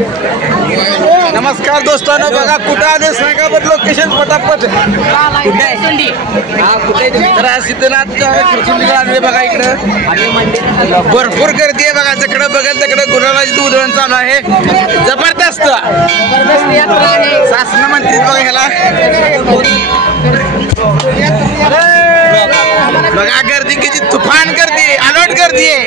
नमस्कार दोस्तांनो, बघा कुठं आले सांगा बरं लोकेशन पटापट. सिद्धनाथ आले बघा, इकडं भरपूर गर्दी आहे बघा. तिकडं बघेल तिकडं गुरुराज उधळण चालू आहे. जबरदस्त शासन मंत्री बघा ह्याला बघा. गर्दी किती तुफान गर्दी, अलर्ट गर्दी आहे.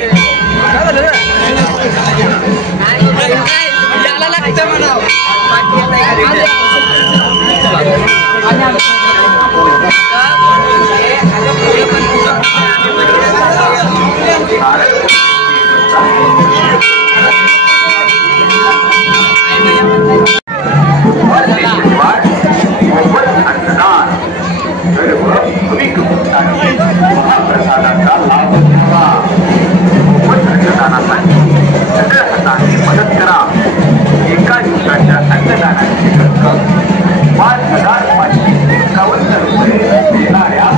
मदत करा. एका दिवसाच्या अन्नदानाची रक्कम 5,551 रुपये देणाऱ्या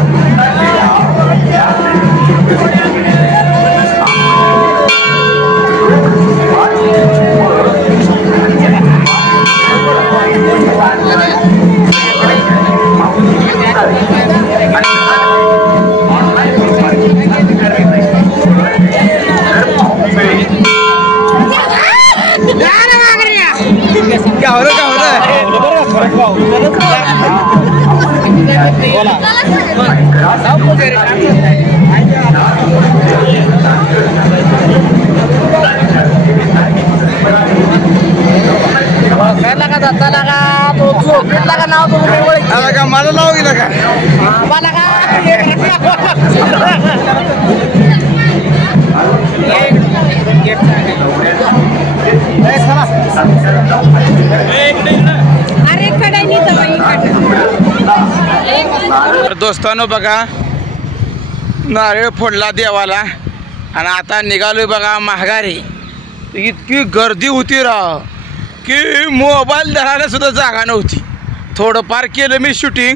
मला लाव गेलं का दोस्तांनो, बघा नारळ फोडला देवाला आणि आता निघालोय बघा माघारी. इतकी गर्दी होती राव की मोबाईल धरायला सुद्धा जागा नव्हती. थोडंफार केलं मी शूटिंग,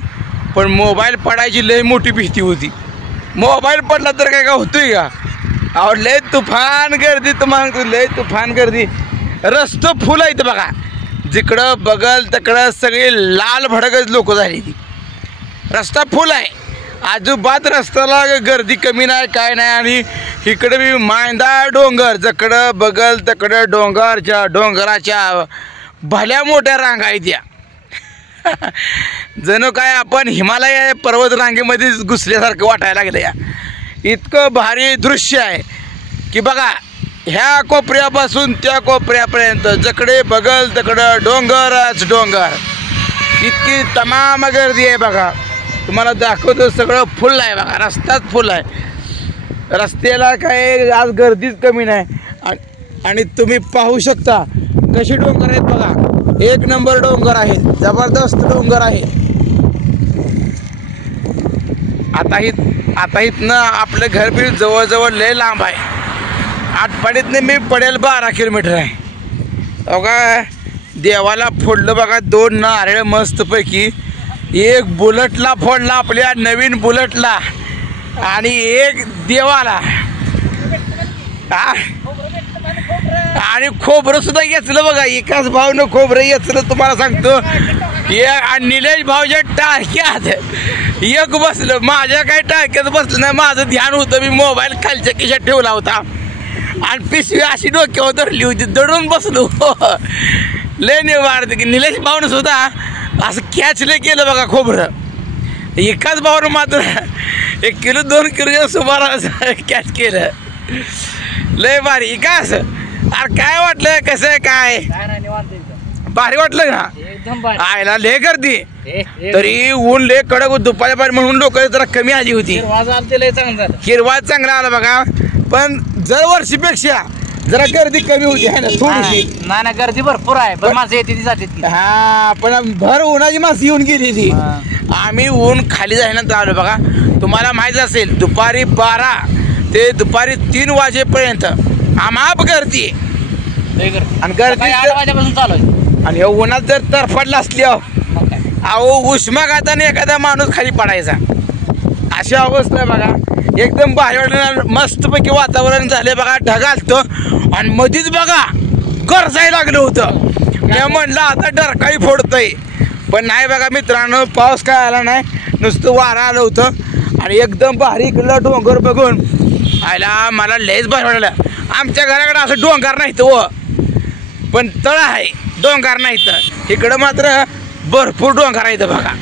पण मोबाईल पडायची लय मोठी भीती होती. मोबाईल पडला तर काय का होतोय का. अहो लय तुफान गर्दी, तुम्हाला लय तुफान गर्दी. रस्तं फुल आहेत बघा, जिकडं बगल तिकडं सगळे लाल भडकच लोक झाली. ती रस्ता फुल आहे, आजूबात रस्त्याला गर्दी कमी नाही काय नाही. आणि इकडे बी मांदा डोंगर, जकडं बगल तिकडं डोंगराच्या भल्या मोठ्या रांगा आहेत या. जणू काय आपण हिमालय पर्वत रांगेमध्ये घुसल्यासारखं वाटायला लागलं या. इतकं भारी दृश्य आहे की बघा, ह्या कोपऱ्यापासून त्या कोपऱ्यापर्यंत जकडे बगल तिकडं डोंगरच डोंगर. इतकी तमाम गर्दी आहे बघा. तुम्हाला दाखवतो, सगळं फुल आहे बघा, रस्ताच फुल आहे. रस्त्याला काय आज गर्दीच कमी नाही. आणि तुम्ही पाहू शकता कसे डोंगर आहेत बघा. एक नंबर डोंगर आहे, जबरदस्त डोंगर आहे. आता इथनं आपलं घर बी जवळजवळ लय लांब आहे. आटपाडीतनं मी पडेल 12 किलोमीटर आहे. बघा देवाला फोडलं बघा 2 नारळ मस्तपैकी. एक बुलेटला फोडला, आपल्या नवीन बुलेटला, आणि एक देवाला. आणि खोबरं सुद्धा घेतलं बघा. एकाच भावनं खोबरं घेतलं तुम्हाला सांगतो. निलेश भाऊच्या टाक्यात एक बसलं, माझ्या काही टाक्यात बसलं नाही. माझं ध्यान होतं, मी मोबाईल खालच्या खिशात ठेवला होता आणि पिशवी अशी डोक्यावर धरली होती, दडून बसलो. लय निवारत की निलेश भाऊनं सुद्धा असं कॅचले केलं बघा खोबरं. एकाच भावानं मात्र 1 किलो 2 किलो सुमार कॅच केलं. लय भारी का असं. अरे काय वाटलं, कसं आहे काय भारी वाटलं ना. आयला लय गर्दी, तरी ऊन लय कडक दुपारच्या पारी म्हणून लोक जरा कमी आली होती. हिरवा चांगला आला बघा, पण दर वर्षीपेक्षा जरा गर्दी कमी होती आहे ना थोडीशी. नाही गर्दी भरपूर आहे, पण माणसं येते ती जाते. हा, पण भर उन्हाची माणसं येऊन गेली ती. आम्ही ऊन खाली जायनंतर आलो बघा. तुम्हाला माहीत असेल, दुपारी 12 ते दुपारी 3 वाजेपर्यंत आमाप गर्दी आहे. आणि गर्दी 8 वाजेपासून चालू आहे. आणि उन्हात जर तरफडला असली अहो उष्माघाताने एखादा माणूस खाली पडायचा, अशी अवस्था आहे बघा. एकदम भारी वाटलं, मस्तपैकी वातावरण झाले बघा. ढगालतं आणि मधीच बघा गरजायला लागलं होतं. मी म्हणलं आता डरकाळी फोडतंय, पण नाही बघा मित्रांनो, पाऊस काय आला नाही, नुसतं वारा आलं होतं आणि एकदम बारीक डोंगर बघून आयला मला लयच बरं वाटलं. आमच्या घराकडे असं डोंगर नाही तर पण तळ आहे, डोंगर नाही तर इकडं मात्र भरपूर डोंगर आहे बघा.